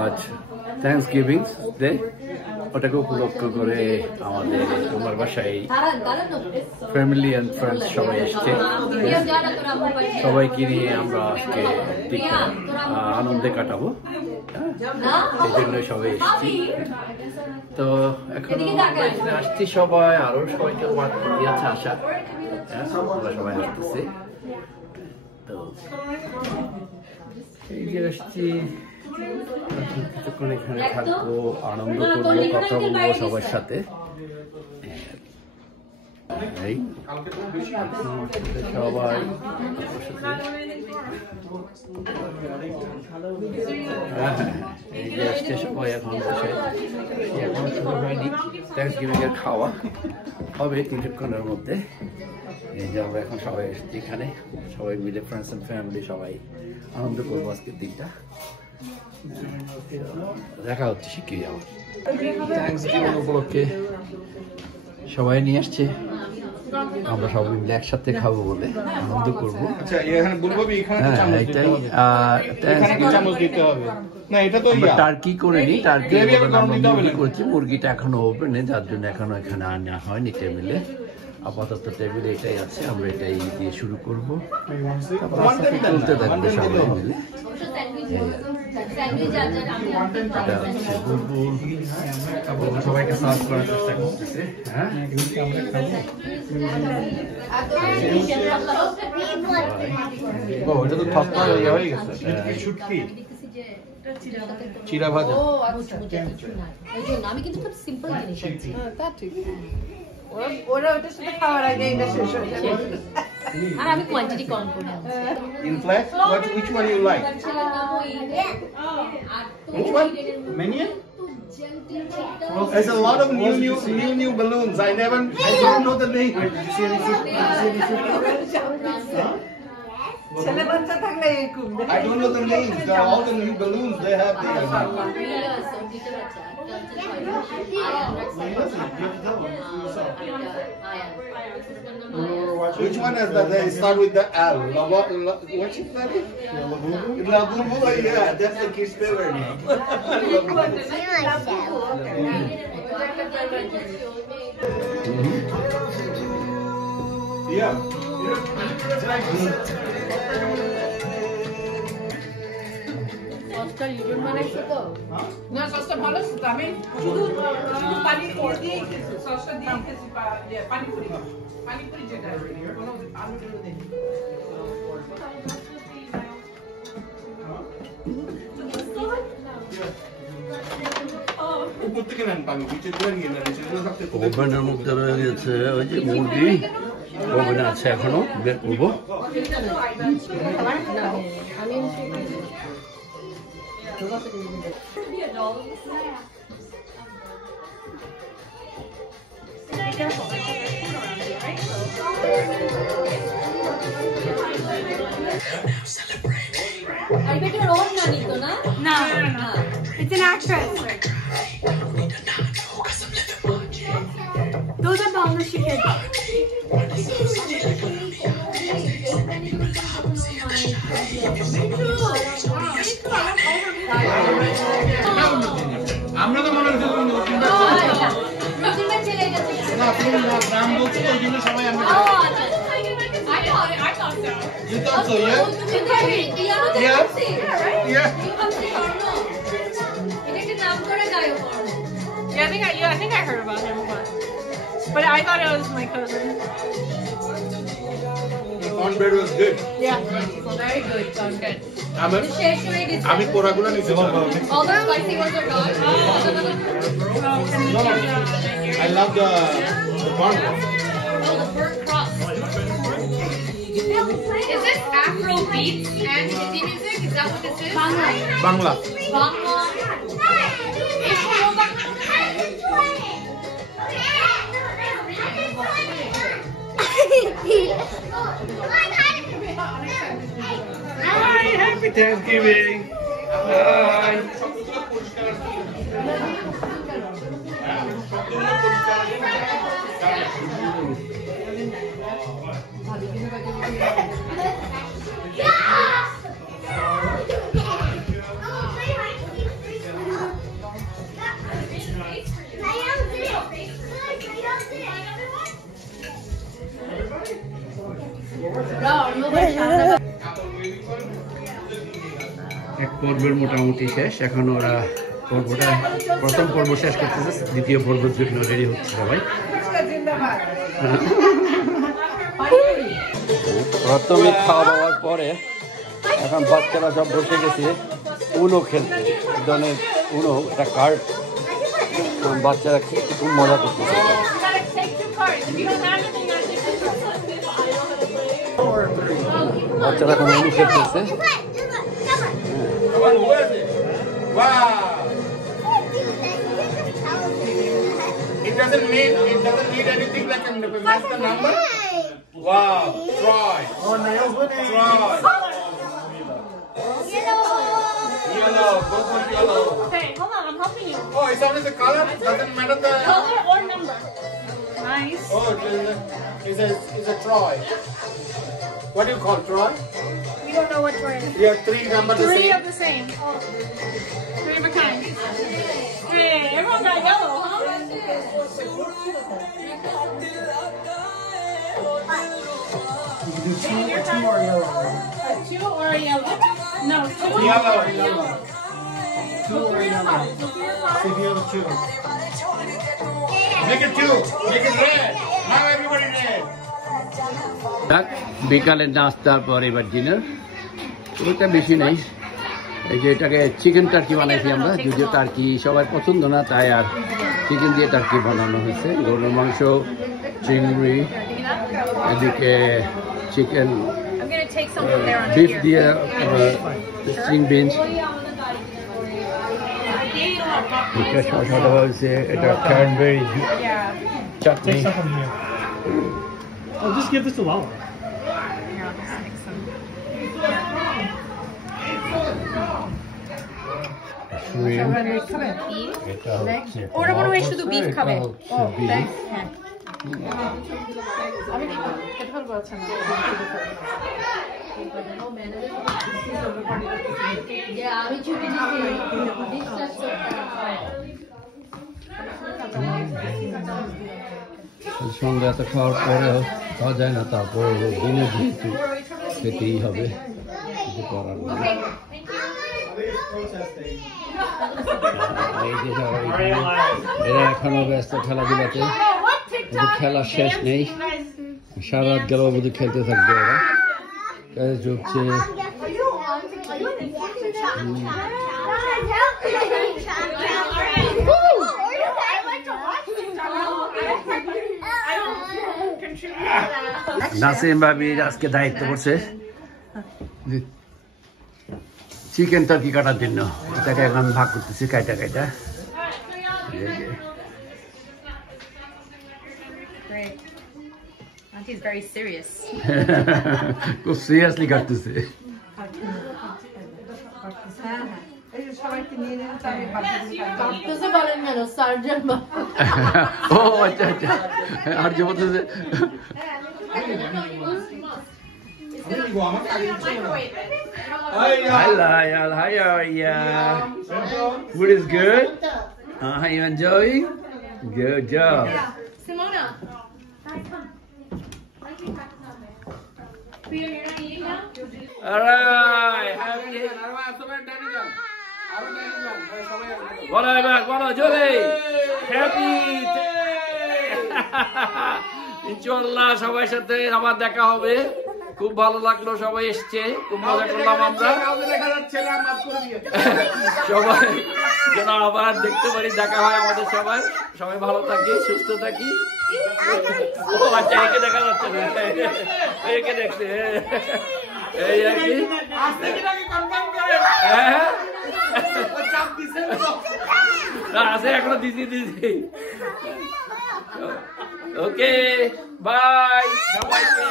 আজ Thanksgiving day, ওটাকে উপলক্ষ করে আমাদের তোমার বাসায় ফ্যামিলি অ্যান্ড ফ্রেন্ডস সবাই এসছে। সবাইকে নিয়ে আমরা আজকে আনন্দে কাটাবো, এই জন্য সবাই এসছি। তো এখন আসছি সবাই, আরো সবাইকে আছে আসা, সবাই আসতেছে। তো এই যে আসছি, কিছুক্ষণ এখানে থাকবো, আনন্দ করবো, কথা বলবো সবার সাথে। এই সবাই এই যে আসছে সবাই, এখন এখন শুরু হয়নি, থ্যাঙ্কসগিভিং এর খাওয়া হবে কিছুক্ষণের মধ্যে। এই যে আমরা এখন সবাই এসছি এখানে, সবাই মিলে ফ্রেন্ডস এন্ড ফ্যামিলি সবাই আনন্দ করবো আজকের দিনটা। দেখা হচ্ছে শিখিয়ে যাবো। থ্যাঙ্কসগিভিং উপলক্ষে সবাই নিয়ে আসছে, আমরা সবাই মিলে একসাথে খাবো বলে আনন্দ করবো। টার্কি করে নি, টার্কি মুরগি করছি, মুরগিটা এখনো ওপেনে, যার জন্য এখনো এখানে আনা হয়নি টেবিলে। আপাতত টেবিলে এটাই আছে, আমরা এটাই দিয়ে শুরু করবো, চলতে থাকবে সবাই মিলে। সবাইকে সার্ভ করার চেষ্টা করতেছে। এটা তো থপ্পা হয়ে গেছে, চিরা ভাজা। আমি কিন্তু খুব সিম্পল জিনিস খাচ্ছি। ওরা ওটার সাথে খাওয়ার আগে এটা শেষ হয়ে যাবে। আর আমি কোয়ান্টিটি কম করি। In flat, which one you like? Which one? Minion? There's a lot of new balloons. I don't know the name. I don't know the names. All the new balloons they have there. Which one is that? They start with the L. What's it called? Labubu. Yeah, that's the kid's favorite name. Yeah. সসটা ইউজন বানাইছো তো? না, সসটা ভালো ছিল, আমি শুধু পানি দিয়ে খেয়েছি, সসটা দিয়ে খেয়েছি, পানিপুরি যেটা কোনো আলু টালু দেই। ওভেনের মধ্যে রয়ে গেছে ওই যে মুরগি, ওভেনে আছে, এখনো বের করবো। No, it's an actress. Those are boneless chicken. আমরা তো মনে হচ্ছে না, তুমি নাম বলছো তো, কিন্তু সবাই আমরা You thought so, yeah? Yeah. Yeah. Yeah, I think I heard about him, but I thought it was my cousin. The cornbread was good. Yeah, very good. Sounds good. আমি পোড়াগুলো নিতে পারবো। All the spicy ones are gone. I love the cornbread. Oh, the burnt crust. Is this Afro beats and Hindi music? Is that what this is? Bangla. Bangla. Hi, happy Thanksgiving. Hi. এক পর্বের মোটামুটি শেষ, এখন ওরা প্রথম পর্ব শেষ করতেছে, দ্বিতীয় পর্বের জন্য রেডি হচ্ছে সবাই। প্রথমে খাওয়া দাওয়ার পরে এখন বাচ্চারা সব বসে গেছে উনো খেলতে। ধরনের উনো, একটা কার্ড, বাচ্চারা খুব মজা করতেছে। বাচ্চারা এখন উনো খেলতেছে। It doesn't need anything like that's the number. Wow, Troy. Oh, nails with it. Troy. Yellow, go for yellow. Okay, hold on, I'm helping you. Oh, it's only the color. Doesn't matter the Color or number. Nice. Oh, it's a Troy. What do you call Troy? We don't know which one. You have three numbers the Three same. of the same. Oh. Three of a kind. Hey, everyone got yellow, huh? Two or yellow? Two or a yellow? No, two. Yellow. Two or yellow. If you have a two. Make it two. Make it red. Now everybody red. বিকালের নাস্তার পর এবার ডিনার, ওটা বেশি নেই। এই যে এটাকে চিকেন টার্কি বানাইছি আমরা, যদিও টার্কি সবার পছন্দ না, তাই আর চিকেন দিয়ে টার্কি বানানো হয়েছে। গরুর মাংস, চিংড়ি, এদিকে চিকেন, বিফ দিয়ে স্ট্রিং বিনস, সাদা হয়েছে, এটা ক্যানবেরি চাটনি। Oh, just give this to Lala. ওরা মনে হয় শুধু বিফ খাবে। আমি খেতে পারবো, আচ্ছা না। সঙ্গে এত খাওয়ার পরেও খাওয়া যায় না, তারপরে দিনে যেহেতু খেতেই হবে, কিছু করার নেই। এই যে সবাই এরা এখনো ব্যস্ত খেলাধুলাতে, খেলা শেষ নেই, সারা রাত গেল বোধ খেলতে থাকবে ওরা। কাজ চলছে। নাসিম ভাবির আজকে দায়িত্ব করছে চিকেন টার্কি কাটার জন্য, এটাকে এখন ভাগ করতেছি কাইটা কাইটা। Auntie's very serious. খুব সিরিয়াসলি কাটতেছে। ও আচ্ছা আচ্ছা, আর যে বলতেছে Hi Lyle, how are ya? Food is good? How you enjoying? Good job. Simona. Alright, happy. Bola, Jolie. Happy. ইনশাআল্লাহ সবার সাথে আবার দেখা হবে। খুব ভালো লাগলো, সবাই এসছে, খুব মজা করলাম আমরা। সবাই যেন আবার দেখতে পারি, দেখা হয় আমাদের সবাই। সবাই ভালো থাকি, সুস্থ থাকি। ও আচ্ছা, একে দেখা যাচ্ছে না, একে দেখছে এই আর কি। আছে এখনো দিদি। ওকে বাই সবাইকে।